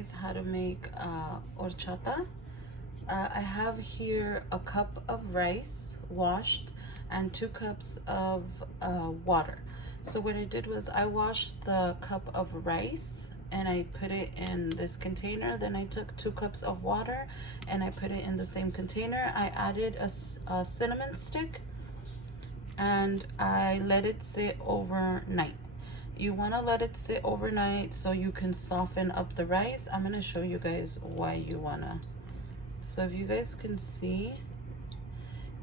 guys how to make horchata. I have here a cup of rice washed and 2 cups of water. So what I did was I washed the cup of rice and I put it in this container. Then I took 2 cups of water and I put it in the same container. I added a cinnamon stick and I let it sit overnight. You want to let it sit overnight so you can soften up the rice. I'm going to show you guys why you want to. So if you guys can see,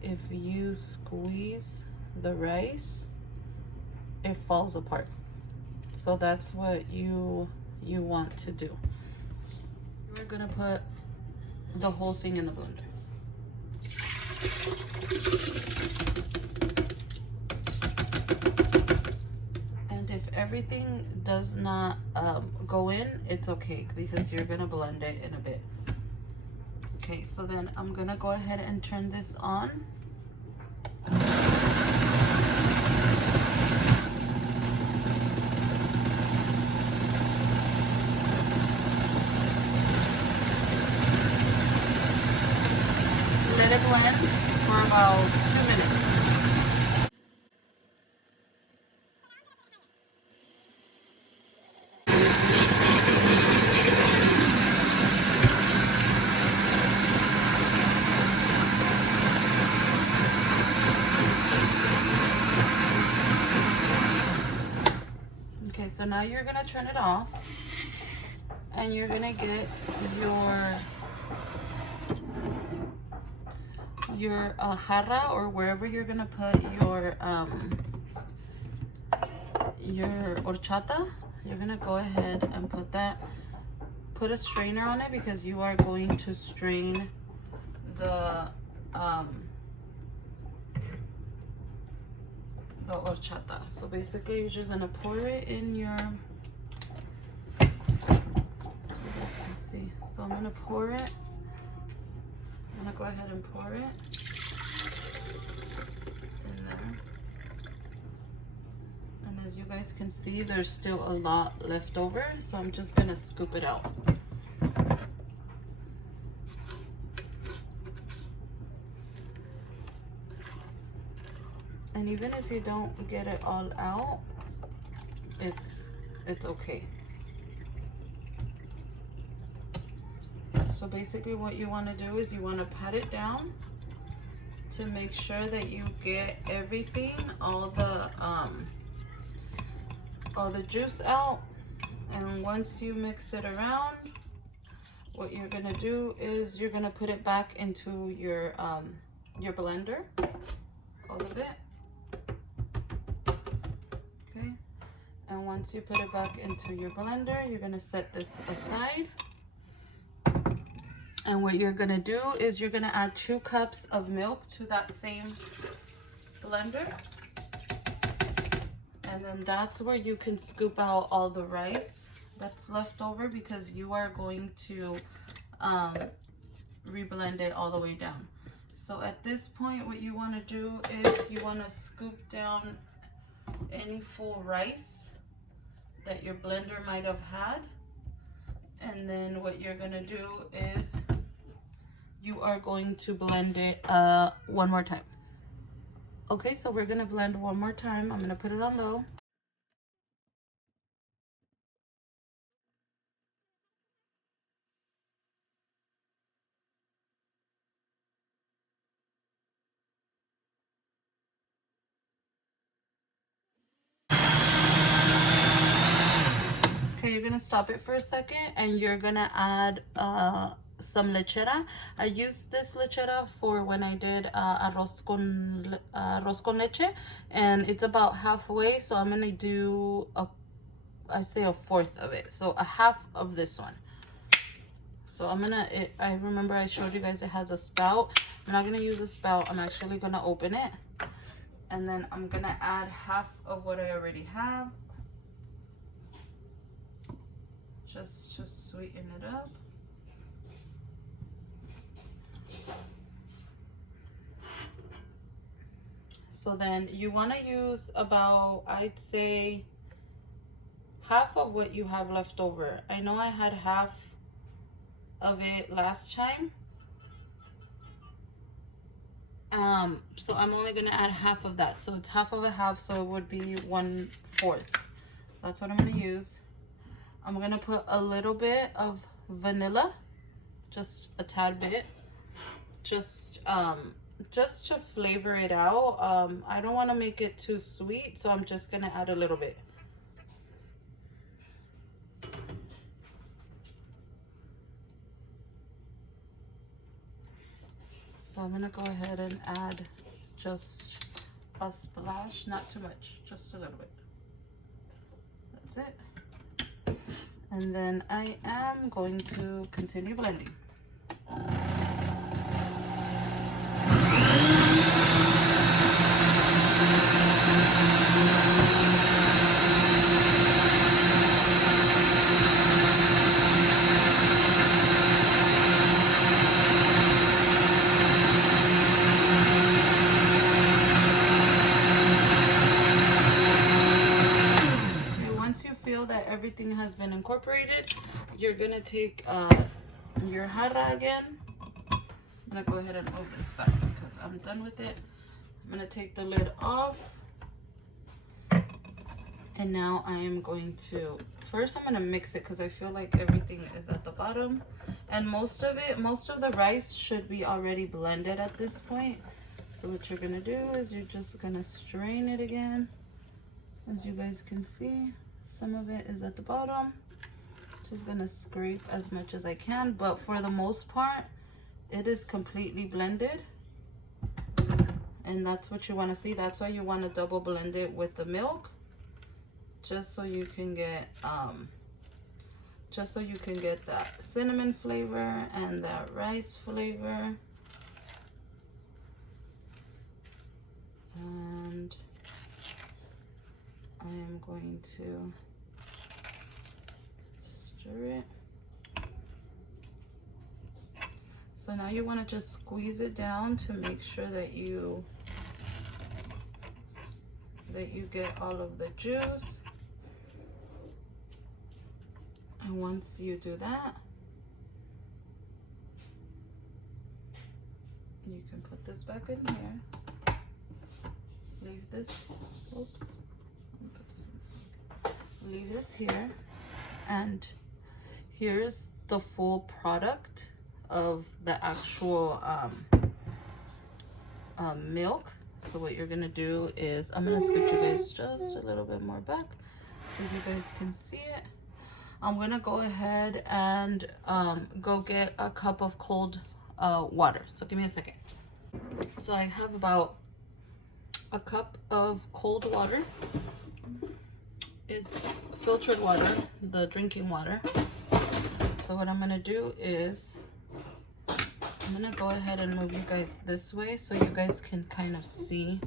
if you squeeze the rice, it falls apart. So that's what you want to do. We're gonna put the whole thing in the blender. And if everything does not go in, it's okay because you're gonna blend it in a bit. Okay, so then I'm gonna go ahead and turn this on. Let it blend for about 2 minutes. Okay, so now you're gonna turn it off and you're gonna get your jarra, or wherever you're gonna put your horchata. You're gonna go ahead and put a strainer on it because you are going to strain the horchata. So basically you're just gonna pour it in your, you guys can see. So I'm gonna pour it. I'm gonna go ahead and pour it in there. And as you guys can see, there's still a lot left over, so I'm just gonna scoop it out. And even if you don't get it all out, it's okay. So basically what you want to do is you want to pat it down to make sure that you get everything, all the juice out. And once you mix it around, what you're gonna do is you're gonna put it back into your blender, all of it. Okay, and once you put it back into your blender, you're gonna set this aside. And what you're gonna do is you're gonna add 2 cups of milk to that same blender. And then that's where you can scoop out all the rice that's left over, because you are going to reblend it all the way down. So at this point, what you wanna do is you wanna scoop down any full rice that your blender might have had. And then what you're gonna do is you are going to blend it one more time. Okay, so we're gonna blend one more time. I'm gonna put it on low. Okay, you're gonna stop it for a second and you're gonna add some lechera. I used this lechera for when I did arroz con leche, and it's about halfway, so I'm gonna do I'd say a fourth of it, so a half of this one. So I'm gonna, I remember I showed you guys it has a spout. I'm not gonna use a spout, I'm actually gonna open it, and then I'm gonna add half of what I already have, just to sweeten it up. So then you want to use about, I'd say, half of what you have left over. I know I had half of it last time. So I'm only gonna add half of that. So it's half of a half, so it would be 1/4. That's what I'm gonna use. I'm gonna put a little bit of vanilla, just a tad bit, just to flavor it out. I don't want to make it too sweet, so I'm just gonna add a little bit. So I'm gonna go ahead and add just a splash, not too much, just a little bit. That's it. And then I am going to continue blending. That everything has been incorporated, you're gonna take your jarra again. I'm gonna go ahead and move this back because I'm done with it. I'm gonna take the lid off, and now I am going to first I'm gonna mix it because I feel like everything is at the bottom, and most of the rice should be already blended at this point. So what you're gonna do is you're just gonna strain it again. As you guys can see, some of it is at the bottom. Just gonna scrape as much as I can, but for the most part, it is completely blended. And that's what you wanna see. That's why you wanna double blend it with the milk, just so you can get that cinnamon flavor and that rice flavor. And I am going to stir it. So now you want to just squeeze it down to make sure that you get all of the juice. And once you do that, you can put this back in here. Leave this, oops. Leave this here, and here's the full product of the actual milk. So what you're gonna do is, I'm gonna scoot you guys just a little bit more back so you guys can see it. I'm gonna go ahead and go get a cup of cold water. So give me a second. So I have about a cup of cold water. It's filtered water, the drinking water. So what I'm gonna do is I'm gonna go ahead and move you guys this way so you guys can kind of see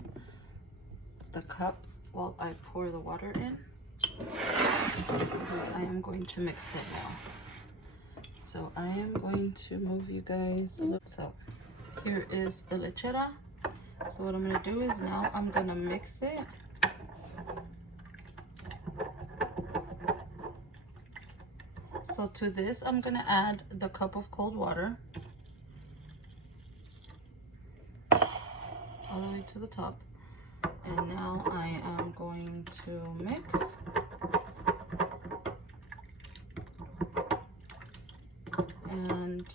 the cup while I pour the water in, because I am going to mix it now. So I am going to move you guys a little. So here is the lechera. So what I'm gonna do is now I'm gonna mix it. So to this, I'm gonna add the cup of cold water all the way to the top. And now I am going to mix. And